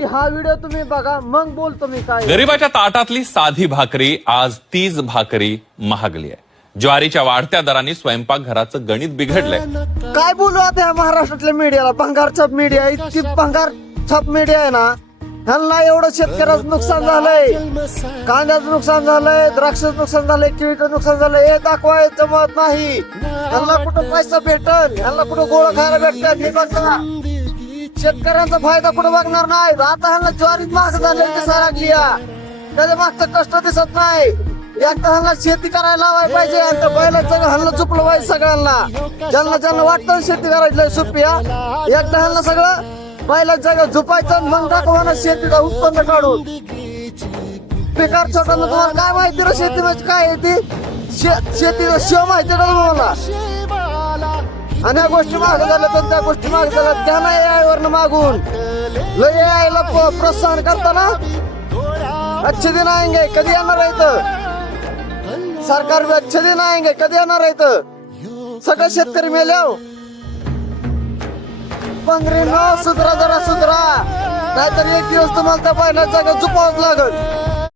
आधी हा व्हिडिओ तुम्ही बघा, मग बोलतो मी काय. गरिबाच्या ताटातली साधी भाकरी आज तीच भाकरी महागली आहे. ज्वारीच्या वाढत्या दरांनी स्वयंपाकघराचं गणित बिघडलंय. काय बोलू आता या महाराष्ट्रातल्या मीडियाला? भंगार छाप मीडिया, इतकी भंगार छाप मीडिया आहे ना. ह्यांना एवढं शेतकऱ्याचं नुकसान झालंय, कांद्याचं नुकसान झालंय, द्राक्षाचं नुकसान झालंय, केळीचं नुकसान झालंय, हे दाखवायचं जमत नाही. ह्यांना कुठं पैसा भेटल, ह्यांना कुठं गोळा खायला भेटत, हे बघा. शेतकऱ्यांचा फायदा कुठं बघणार नाही. आता ह्यांना ज्वारीच महाग झाले दिसायला लागली. त्याच्या मागचं कष्ट दिसत नाही. एकदा ह्यांना शेती करायला लावायला पाहिजे. आणि बैलाचं ह्यांना चुकलं पाहिजे सगळ्यांना. ज्यांना वाटतं शेती करायची सोपी, एकदा ह्यांना सगळं बैलाच्या जागा झुपायचं, मग दाखवा शेतीचा उत्पन्न काढून. बेकार छोट्यांना तुम्हाला काय माहिती रे शेती म्हणजे काय आहे ती? शेतीचा शिव माहिती का तुम्हाला? आणि या गोष्टी मागे झाल्या तर त्या गोष्टी मागे झाल्या. घ्या ना AI वरनं मागून. लय AI ला प्रोत्साहन करताना अच्छे दिन आएंगे, कधी येणार आहेत सरकार भी अच्छे दिन आएंगे, कधी येणार आहेत सगळे शेतकरी मेल्याव. पंगरीनो सुधरा, जरा सुधरा, नाहीतर एक दिवस तुम्हाला त्या बैलाच्या जागा झुपावंच लागल.